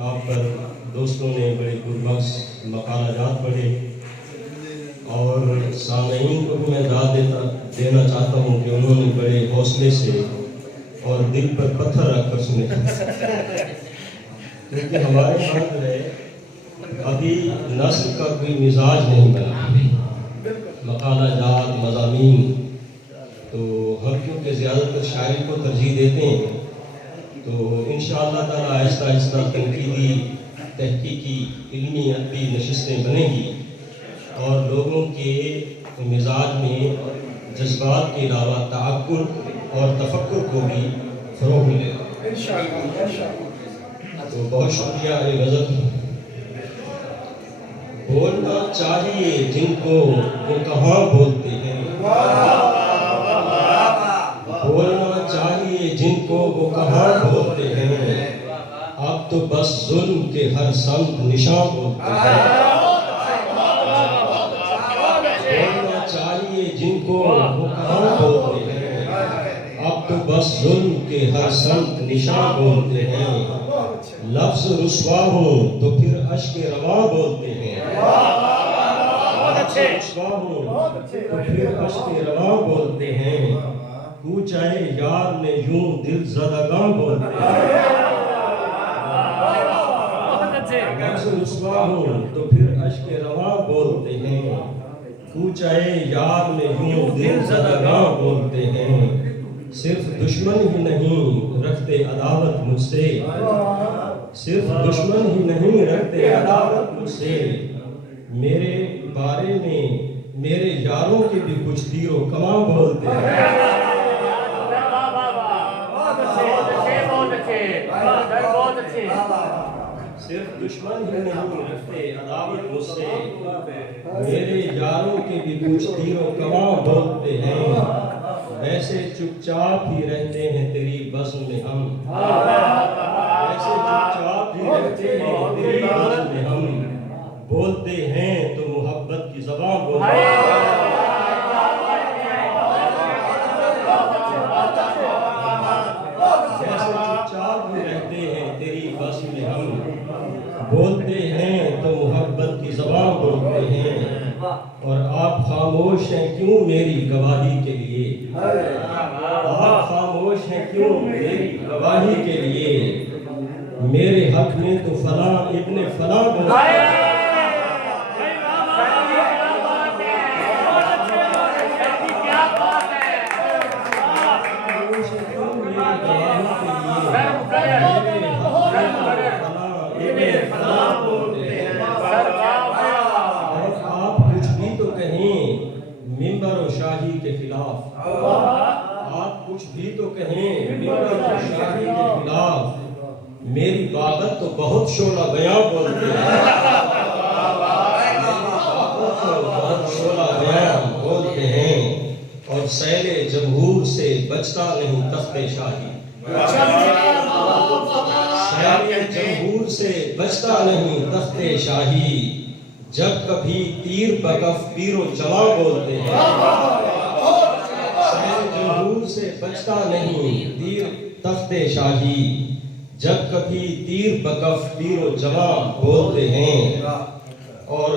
آپ پر دوستوں نے بڑے پربخش مقالہ جات پڑھے، اور سامعین کو بھی میں داد دینا چاہتا ہوں کہ انہوں نے بڑے حوصلے سے اور دل پر پتھر رکھ کر سنے، کیونکہ ہمارے ہاں جو ہے ابھی نثر کا کوئی مزاج نہیں بنا، مقالہ جات مضامین، تو ہم کیونکہ زیادہ تر شاعری کو ترجیح دیتے ہیں، تو انشاءاللہ تعالی آہستہ آہستہ تنقیدی تحقیقی علمی ادبی نشستیں بنیں گی اور لوگوں کے مزاج میں جذبات کے علاوہ تعقل اور تفکر کو بھی فروغ ملے گا۔ تو بہت شکریہ غضب۔ بولنا چاہیے جن کو وہ کہاں بولتے ہیں، بولنا چاہیے جن کو وہ کہاں بولتے ہیں، اب تو بس ظلم کے ہر سمت نشاں بولتے ہیں۔ بولنا چاہیے جن کو وہ کہاں بولتے ہیں، اب تو بس ظلم کے ہر سمت نشاں بولتے ہیں، لفظ رسوا ہوں تو پھر اشک رواں بولتے ہیں، لفظ رسوا ہوں تو پھر اشک رواں بولتے ہیں، کوچائے یار میں یوں دل زدگاں بولتے ہیں، لفظ رسوا ہوں تو پھر اشک رواں بولتے ہیں، کوچائے یار میں یوں دل زدگاں بولتے ہیں، صرف دشمن ہی نہیں رکھتے عداوت مجھ سے، صرف دشمن ہی نہیں رکھتے عداوت مجھ سے، میرے بارے میں میرے یاروں کے بھی کچھ تیر و کماں بولتے ہیں، صرف دشمن ہی نہیں رکھتے عداوت مجھ سے، میرے یاروں کے بھی کچھ تیر و کماں بولتے ہیں، ویسے چپ چاپ ہی رہتے ہیں تیری بزم میں ہم، ویسے چپ چاپ ہی رہتے ہیں تیری بزم میں ہم، بولتے ہیں تو محبت کی زبان بولتے ہیں، ویسے چپ چاپ ہی رہتے ہیں تیری بزم میں ہم، بولتے ہیں تو محبت کی زبان بولتے ہیں، اور آپ خاموش ہیں کیوں میری گواہی کے لیے، آپ خاموش ہیں کیوں میری گواہی کے لیے، میرے حق میں تو فلاں ابن فلاں بولتے ہیں، ممبر و شاہی کے خلاف، آپ کچھ بھی تو کہیں ممبر و شاہی کے خلاف، میری بابت تو بہت شعلہ بیاں بولتے ہیں، میری بابت تو بہت شعلہ بیاں بولتے ہیں، اور سیل جمہور سے بچتا نہیں تخت شاہی، سیل جمہور سے بچتا نہیں تخت شاہی، جب کبھی تیر بکف پیر و جواں بولتے ہیں، سیل جمہور سے بچتا نہیں تیر تخت شاہی، جب کبھی تیر بکف پیر و جواں بولتے ہیں، اور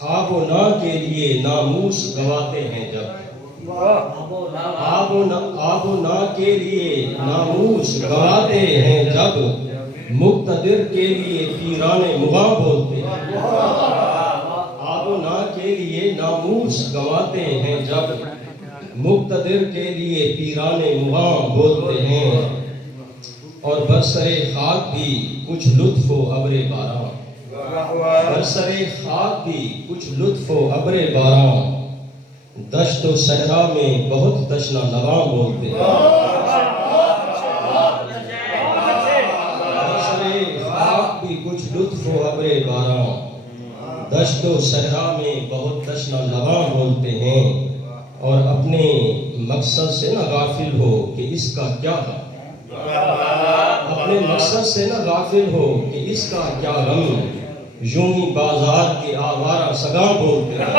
آب و نا کے لیے ناموس گواتے ہیں جب، آب و نا کے لیے ناموس گواتے ہیں جب، مقتدر کے لیے پیران مغاں بولتے ہیں، آب و نا کے لیے ناموس گواتے ہیں جب، مقتدر کے لیے پیران مغاں بولتے ہیں، اور برسر خاک بھی کچھ لطف و ابر باراں، برسر خاک بھی کچھ لطف و ابر باراں، دشت و صحرا میں بہت تشنہ نواں بولتے ہیں، بھی کچھ لطف و ابر باراں، دشت و صحرا میں بہت تشنہ نواں بولتے ہیں، اور اپنے مقصد سے نہ غافل ہو کہ اس کا کیا غم، اپنے مقصد سے نہ غافل ہو کہ اس کا کیا غم، یوں ہی بازار کے آوارہ سگاں بولتے ہیں،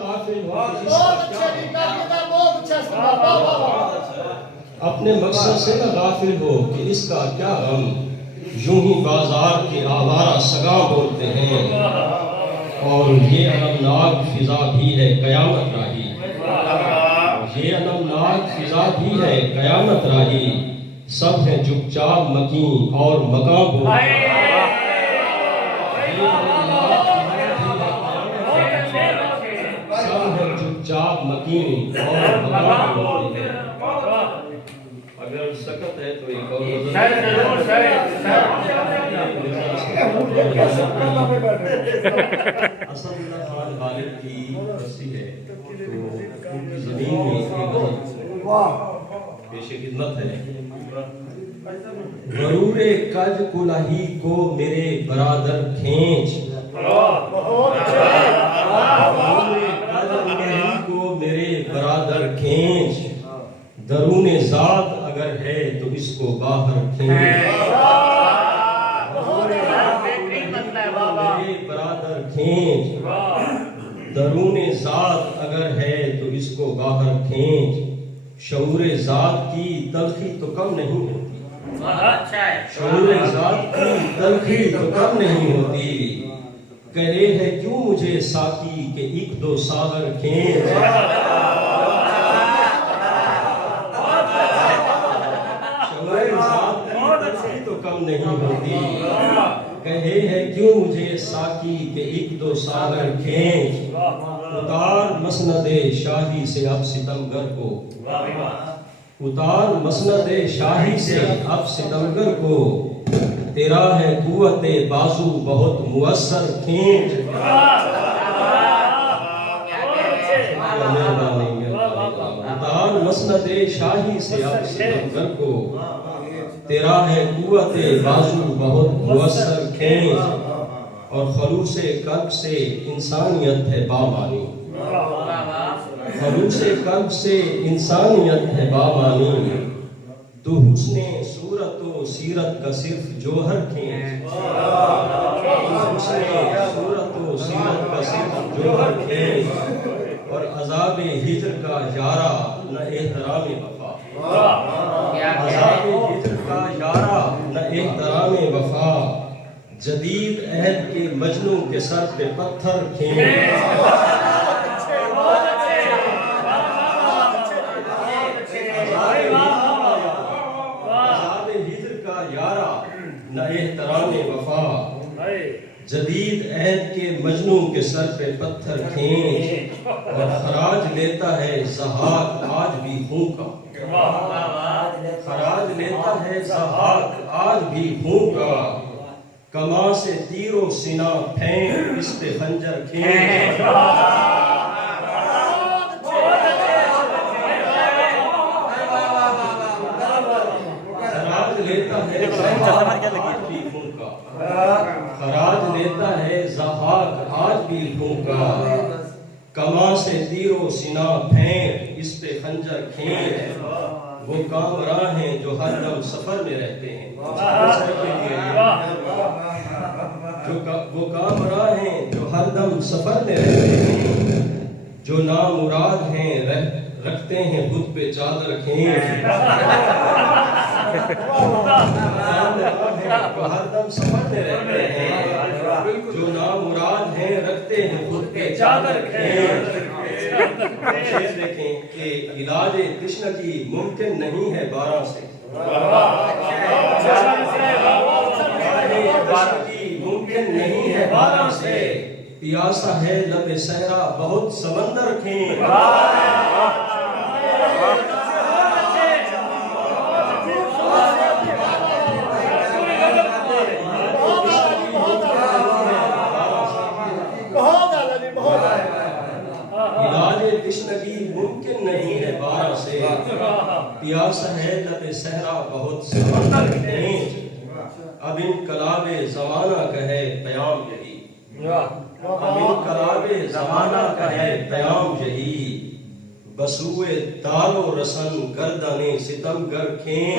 غافل ہو کہ اس کا اپنے مقصد سے نہ غافل ہو کہ اس کا کیا غم، یوں ہی بازار کے آوارہ سگاں بولتے ہیں، اور یہ المناک فضا بھی ہے قیامت راہی، یہ المناک فضا بھی ہے قیامت راہی، سب ہیں چپ چاپ مکین اور مقام بولتے ہیں۔ سب ہیں چپ چاپ مکین اور مقام بولتے ہیں۔ اگر سکت ہے تو ایک اور اسد اللہ خان غالب کی برسی ہے، تو ان کی زمین میں ایک پیش خدمت ہے۔ غرور کج کلہی کو میرے برادر کھینچ، غرور کج کلہی کو میرے برادر کھینچ، درون ذات اگر ہے تو اس کو باہر کھینچ، میرے برادر کھینچ، درون ذات اگر ہے تو اس کو باہر کھینچ، شعور ذات کی تلخی تو کم نہیں ہوتی، شعور ذات کی تلخی تو کم نہیں ہوتی، کہے ہے کیوں مجھے ساقی کہ ایک دو ساغر کھینچ، کم نہیں ہوتی، کہے ہے کیوں مجھے ساقی کہ ایک دو ساغر کھینچ، اتار مسند شاہی سے اب ستمگر کو، اتار مسند شاہی سے اب ستمگر کو، تیرا ہے قوت بازو بہت مؤثر کھینچ، اتار مسند شاہی سے اب ستمگر کو، تیرا ہے قوت بازو بہت مؤثر کھینچ، اور خلوص قلب سے انسانیت ہے بامانی، خلوص قلب سے انسانیت ہے بامانی، تو حسن صورت و سیرت کا صرف جوہر کھینچ، حسن صورت و سیرت کا صرف جوہر کھینچ، اور عذاب ہجر کا یارہ نہ احترام وفا، عذاب ہجر کا یارہ نہ احترام وفا، جدید عہد کے مجنوں کے سر پہ پتھر کھینچ، عذاب ہجر کا یارہ نہ احترام وفا، جدید عہد کے مجنوں کے سر پہ پتھر کھینچ، اور خراج لیتا ہے ضحاک آج بھی خون کا، خراج لیتا ہے ضحاک آج بھی خون کا، کماں سے تیر و سینہ پھینک اس پہ خنجر کھینچ، خراج لیتا ہے ضحاک آج بھی خون کا، خراج لیتا ہے ضحاک آج بھی خون کا، کماں سے تیر و سینہ پھینک اس پہ خنجر کھینچ، وہ کامراں ہیں جو ہر دم سفر میں رہتے ہیں، وہ کامراں ہیں جو ہر دم سفر میں رہتے ہیں، جو نامراد ہیں رکھتے ہیں خود پہ چادر کھینچ، جو ہر دم سفر میں رہتے ہیں، جو نامراد ہیں رکھتے ہیں خود پہ چادر کھینچ۔ شعر دیکھیں کہ علاج تشنگی ممکن نہیں ہے بارہ سے، ممکن نہیں ہے بارہ سے، پیاسا ہے لب صحرا بہت سمندر کھینچ، تشنگی ممکن نہیں ہے بارہ سے، پیاس ہے لب صحرا بہت سمندر کھینچ، اب انقلاب زمانہ کا ہے پیام یہی، اب انقلاب زمانہ کا ہے پیام یہی، بسوئے دال و رسن گردن ستمگر کھینچ،